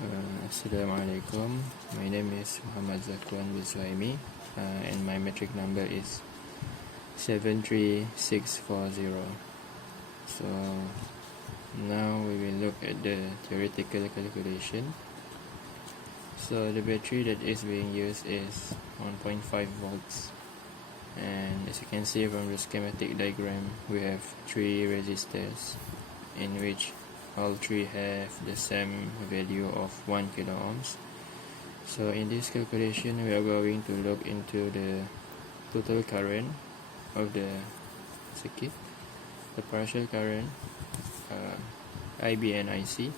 Assalamualaikum. My name is Zakwan with Suhaimee, and my metric number is 73640. So now we will look at the theoretical calculation. So the battery that is being used is 1.5 volts, and as you can see from the schematic diagram, we have 3 resistors in which all 3 have the same value of 1 kilo ohms. So in this calculation, we are going to look into the total current of the circuit, the partial current, IB and IC.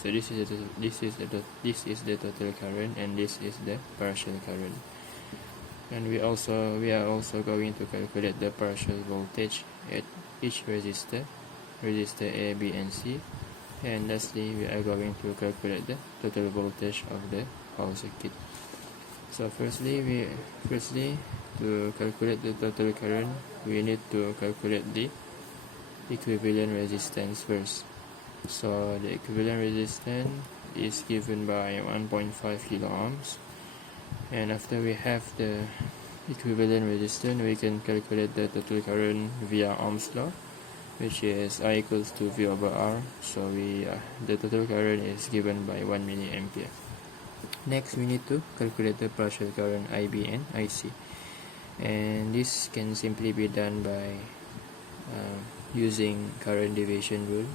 So this is the total current, and this is the partial current. And we are also going to calculate the partial voltage at each resistor A, B, and C. And lastly, we are going to calculate the total voltage of the whole circuit. So firstly, to calculate the total current, we need to calculate the equivalent resistance first. So the equivalent resistance is given by 1.5 kilo ohms. And after we have the equivalent resistance, we can calculate the total current via Ohm's law, which is I equals to V over R. So the total current is given by 1 milliampere. Next, we need to calculate the partial current IB and IC, and this can simply be done by using current division rule.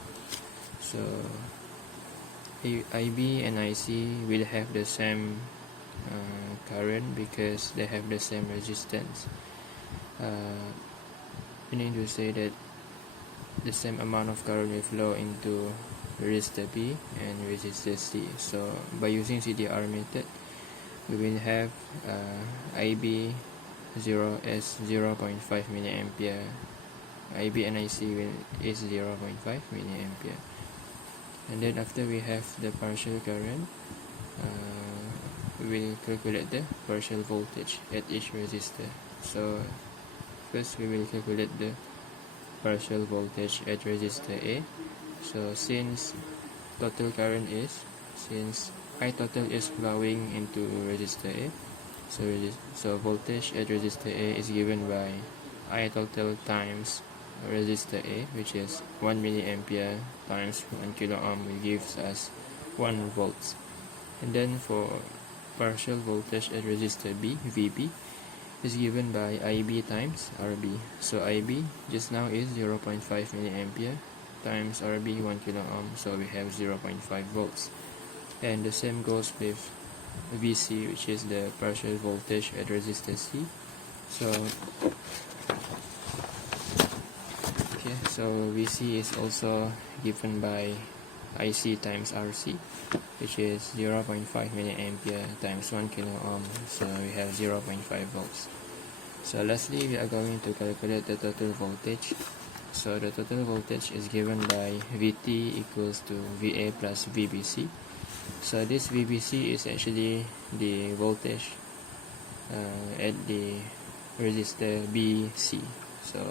So IB and IC will have the same current because they have the same resistance, meaning to say that the same amount of current will flow into resistor B and resistor C. So by using CDR method, we will have IB 0 as 0.5 milliampere, IB and IC is 0.5 milliampere. And then after we have the partial current, we will calculate the partial voltage at each resistor. So first we will calculate the partial voltage at resistor A. So since I total is flowing into resistor A, so voltage at resistor A is given by I total times resistor A, which is 1 milliampere times 1 kilo ohm, will gives us 1 volts. And then for partial voltage at resistor B, VB, is given by IB times RB. So IB just now is 0.5 milliampere times RB 1 kilo ohm, so we have 0.5 volts. And the same goes with VC, which is the partial voltage at resistor C. So VC is also given by IC times RC, which is 0.5 milliampere times 1 kilo ohm, so we have 0.5 volts. So lastly, we are going to calculate the total voltage. So the total voltage is given by VT equals to VA plus VBC. So this VBC is actually the voltage at the resistor BC. So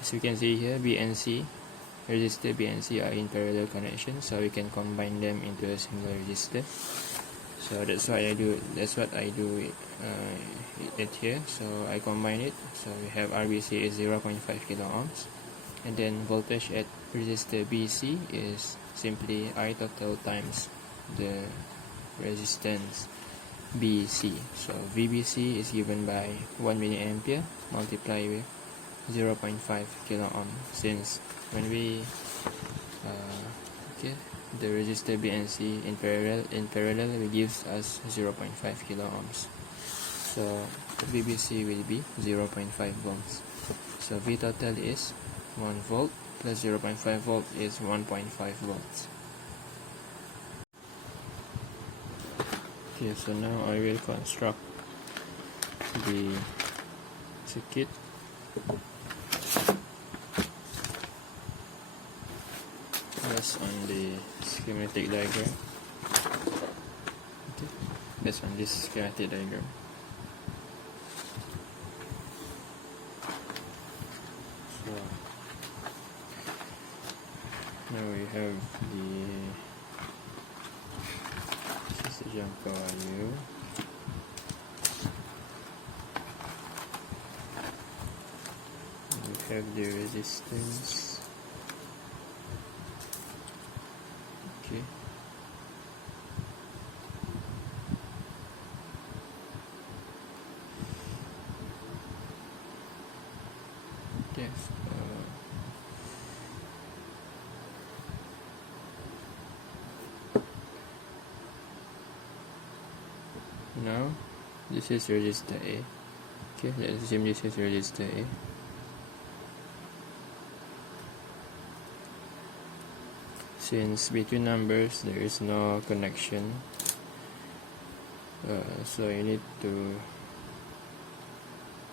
as you can see here, B and C, resistor B and C are in parallel connection, so we can combine them into a single resistor. So that's what I do it here. So I combine it. So we have RBC is 0.5 kilo ohms, and then voltage at resistor BC is simply I total times the resistance BC. So VBC is given by 1 milliampere multiplied with 0.5 kilo ohm, since when we the resistor B and C in parallel it gives us 0.5 kilo ohms. So VBC will be 0.5 volts. So V total is 1 volt plus 0.5 volt is 1.5 volts. Okay, so now I will construct the circuit. Based on the schematic diagram. Okay, based on this schematic diagram. So now we have the jumper wire. We have the resistance. Okay. Yes. Now this is register A. Okay, let's assume this is register A. Since between numbers there is no connection, so you need to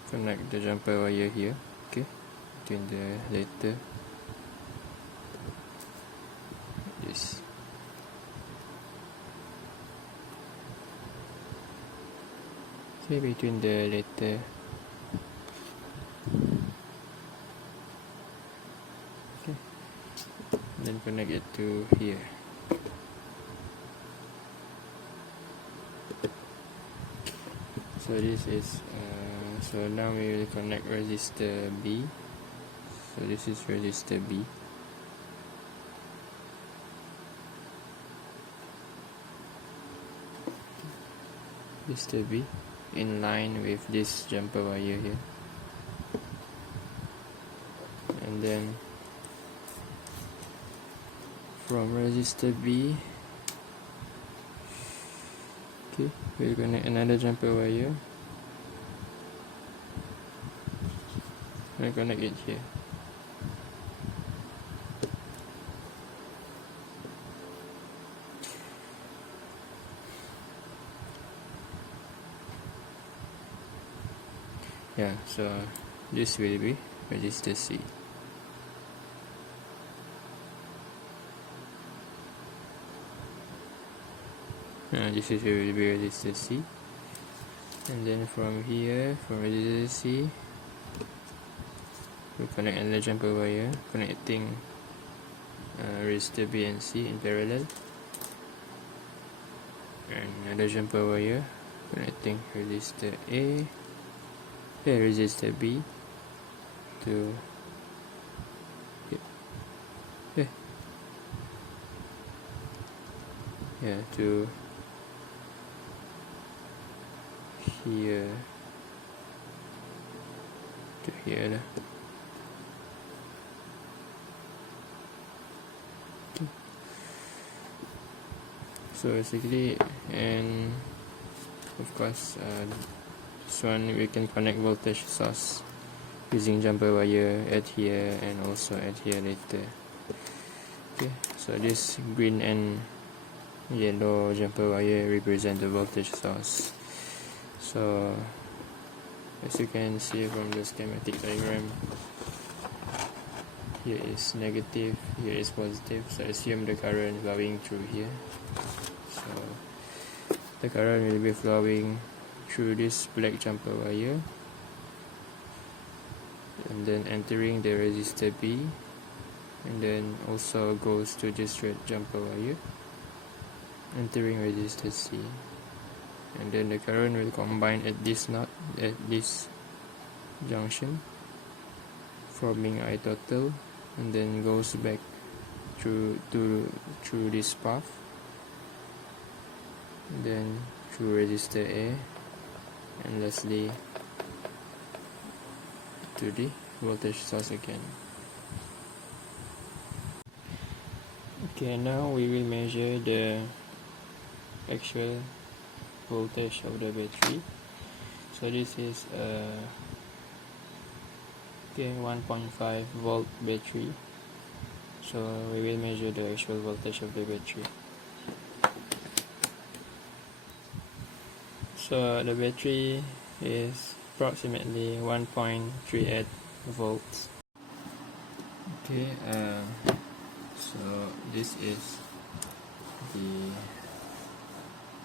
connect the jumper wire here, okay, between the letter. This. Okay, between the letter. Okay. Then connect it to here. So this is so now we will connect resistor B. So this is resistor B. Resistor B in line with this jumper wire here, and then from resistor B, okay, we'll connect another jumper wire. We'll connect it here. Yeah, so this will be resistor C. This is will be resistor C, and then from here, from resistor C, we connect another jumper wire connecting resistor B and C in parallel, and another jumper wire connecting resistor A, resistor B to here. Yeah, to here to here lah. Okay. So basically, and of course this one we can connect voltage source using jumper wire at here and also at here later. Okay, so this green and yellow jumper wire represent the voltage source. So as you can see from the schematic diagram, here is negative, here is positive, so assume the current flowing through here. So the current will be flowing through this black jumper wire and then entering the resistor B, and then also goes to this red jumper wire entering resistor C, and then the current will combine at this node, at this junction, forming I total, and then goes back through this path, and then through resistor A, and lastly to the voltage source again. Okay, now we will measure the actual voltage of the battery. So this is a 1.5 volt battery. So we will measure the actual voltage of the battery. So the battery is approximately 1.38 volts. Okay, so this is the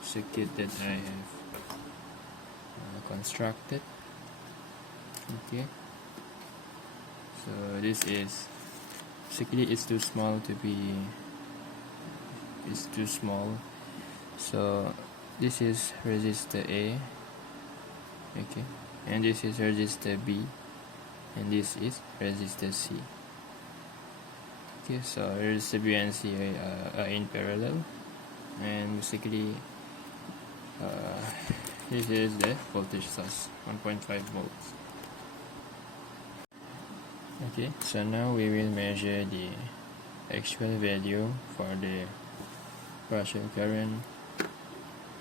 circuit that I have constructed. Okay, so this is basically it's too small to be, it's too small, so this is resistor A, okay, and this is resistor B, and this is resistor C. Okay, so resistor B and C are in parallel, and basically this is the voltage source, 1.5 volts. Okay, so now we will measure the actual value for the partial current,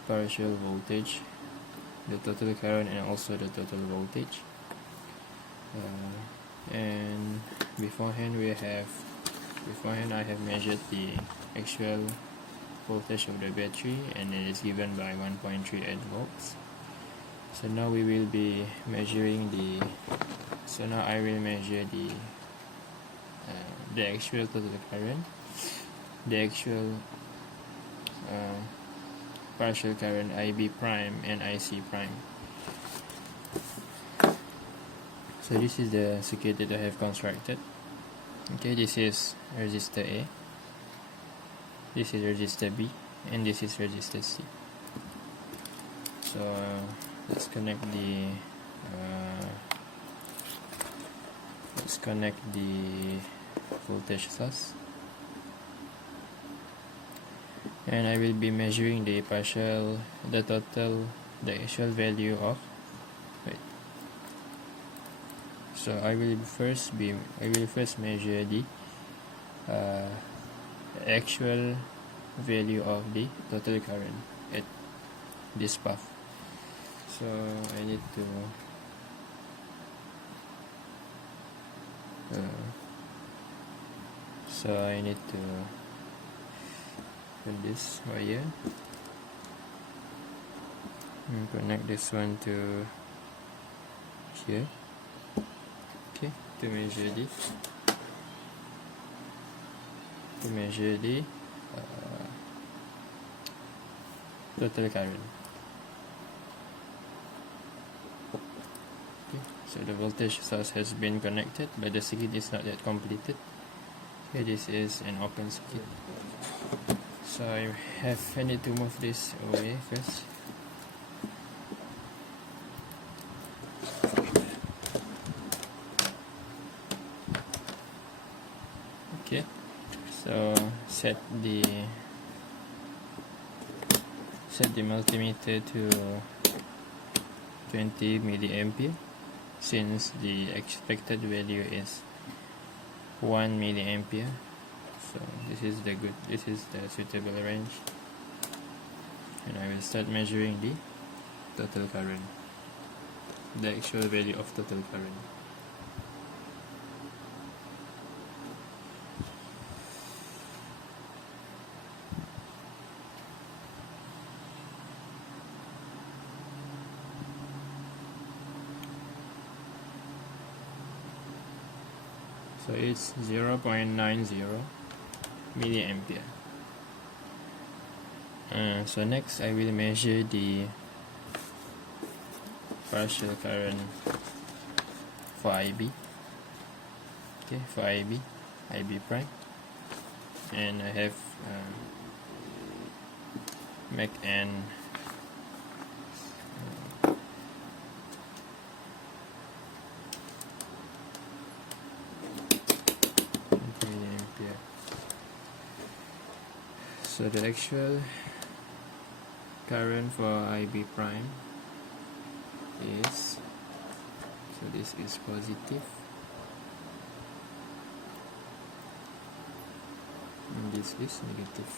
partial voltage, the total current, and also the total voltage. And beforehand I have measured the actual voltage of the battery, and it is given by 1.38 volts. So now we will be measuring I will measure the actual total current, the actual partial current IB prime and IC prime. So this is the circuit that I have constructed. Okay, this is resistor A, this is resistor B, and this is resistor C. So let's connect the voltage source, and I will be measuring the actual value of. So I will first measure the actual value of the total current at this path. So I need to put this wire and connect this one to here. Okay, to measure the total current. Okay, so the voltage source has been connected, but the circuit is not yet completed. Okay, this is an open circuit. So I need to move this away first. Okay, so set the multimeter to 20 milliampere, since the expected value is 1 milliampere. So this is the suitable range, and I will start measuring the total current, the actual value of total current. So it's 0.90 milliampere. So next I will measure the partial current for IB. Okay, for IB prime, and I have make an milliampere. So the actual current for IB prime is, so this is positive and this is negative.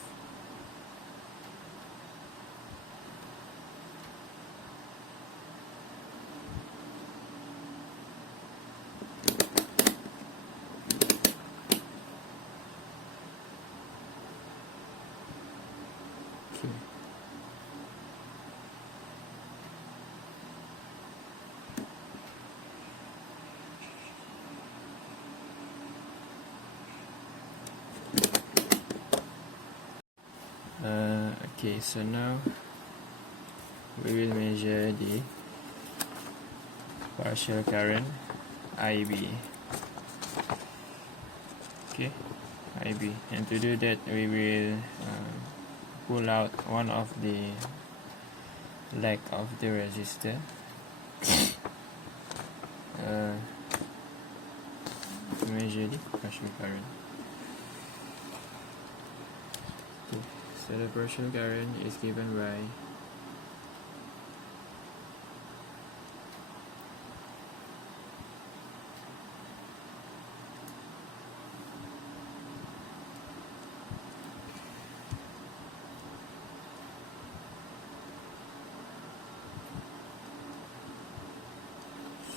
Okay. Okay, so now we will measure the partial current IB. Okay, IB, and to do that we will pull out one of the leg of the resistor. To measure the partial current. Okay. So the partial current is given by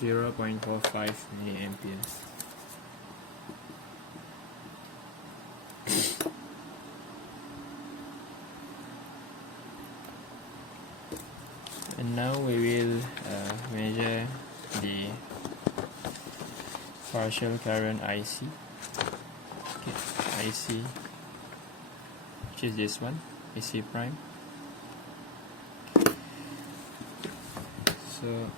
(0.45 milliamperes). And now we will measure the partial current IC. Okay, IC, which is this one, IC prime. So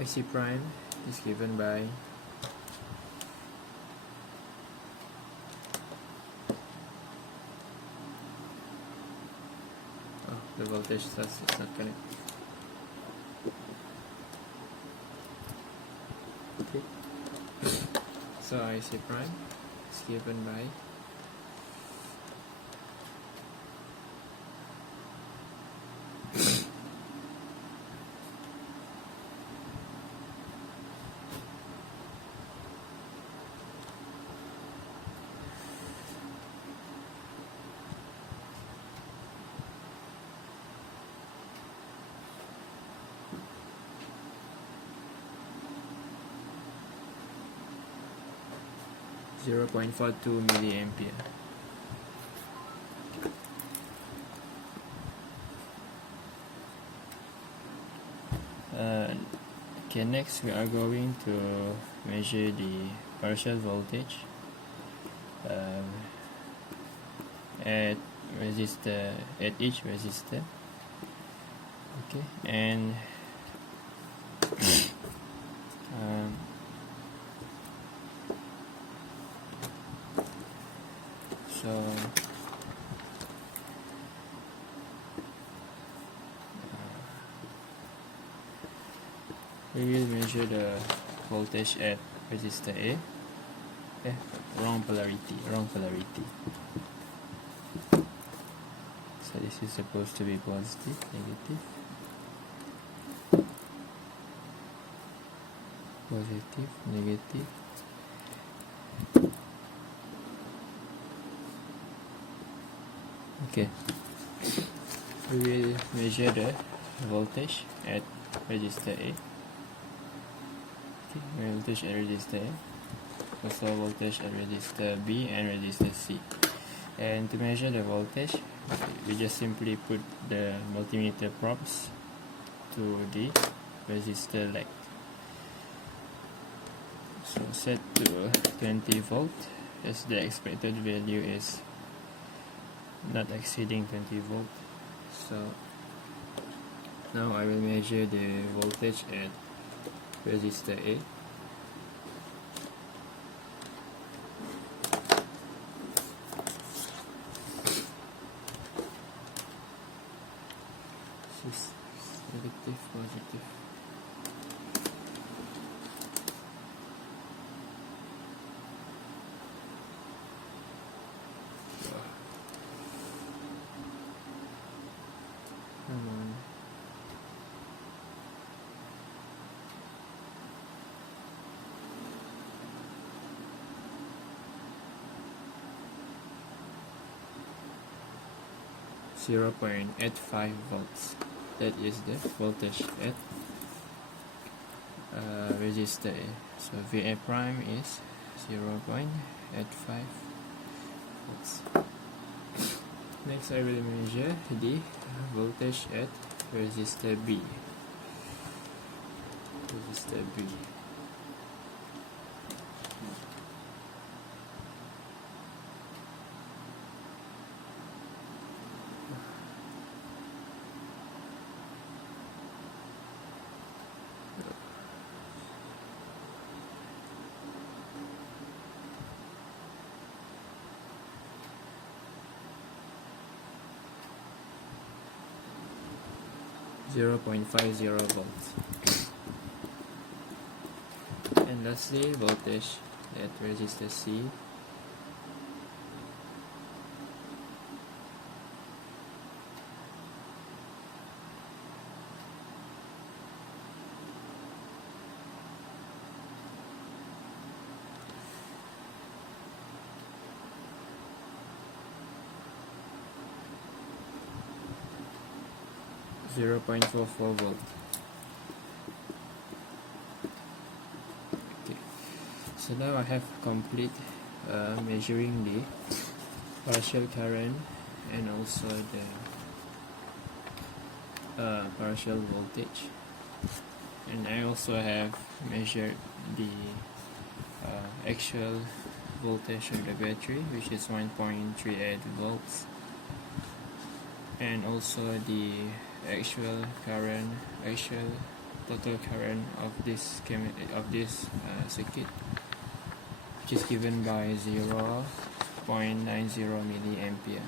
IC prime is given by the voltage source is not connected. Okay. So IC prime is given by (0.42 milliampere). Okay, next we are going to measure the partial voltage at each resistor. Okay, and so we will measure the voltage at resistor A. Wrong polarity. So this is supposed to be positive, negative, positive, negative. Okay, we will measure the voltage at resistor A. Okay, voltage at resistor A, also voltage at resistor B and resistor C. And to measure the voltage, we just simply put the multimeter probes to the resistor leg. So set to 20 volt as the expected value is not exceeding 20 volt. So now I will measure the voltage at resistor A. Negative, positive. Come on. (0.85 volts). That is the voltage at resistor A. So VA prime is 0.85 volts. Next I will measure the voltage at resistor B. Resistor B. 0.50 volts. And lastly, voltage at resistor C. .44 volt. Okay. So now I have complete measuring the partial current and also the partial voltage, and I also have measured the actual voltage of the battery, which is 1.38 volts, and also the actual total current of this circuit, which is given by 0.90 milliampere.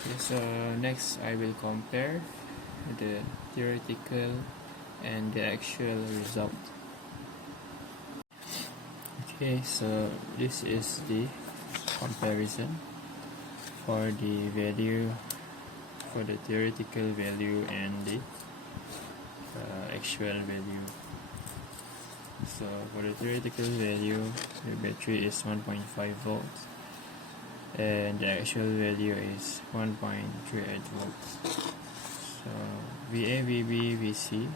Okay, so next I will compare the theoretical and the actual result. Okay, so this is the comparison for the value, for the theoretical value and the actual value. So for the theoretical value, the battery is 1.5 volts and the actual value is 1.38 volts. So VA, VB, VC,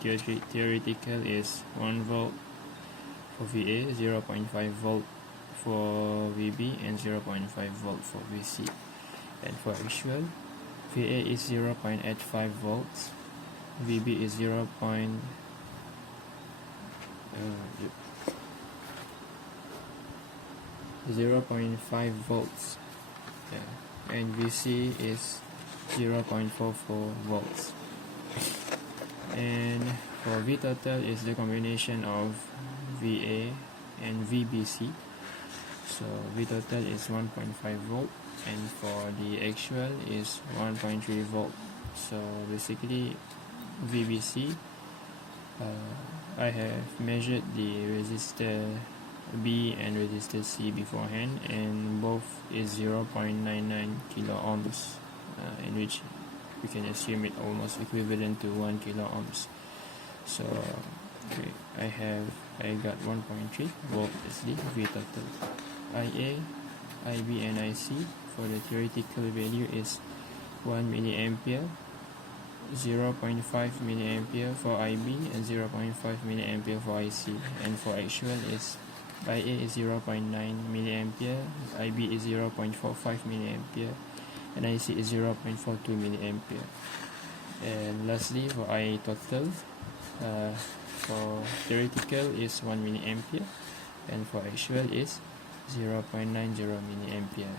theoretical is 1 volt for VA, 0.5 volt for VB, and 0.5 volt for VC. And for actual, VA is 0.85 volts, VB is 0.5 volts, and VC is 0.44 volts. And for V total is the combination of VA and VBC. So V total is 1.5 volt, and for the actual is 1.3 volt. So basically VBC, I have measured the resistor B and resistor C beforehand, and both is 0.99 kilo ohms, in which we can assume it almost equivalent to 1 kilo ohms. So okay, I got 1.3 volt as the V total. IA, IB, and IC for the theoretical value is 1 milliampere, 0.5 milliampere for IB, and 0.5 milliampere for IC. And for actual is IA is 0.9 milliampere, IB is 0.45 milliampere, and IC is 0.42 milliampere. And lastly, for IA total, for theoretical is 1 milliampere, and for actual is 0.90 milliampere.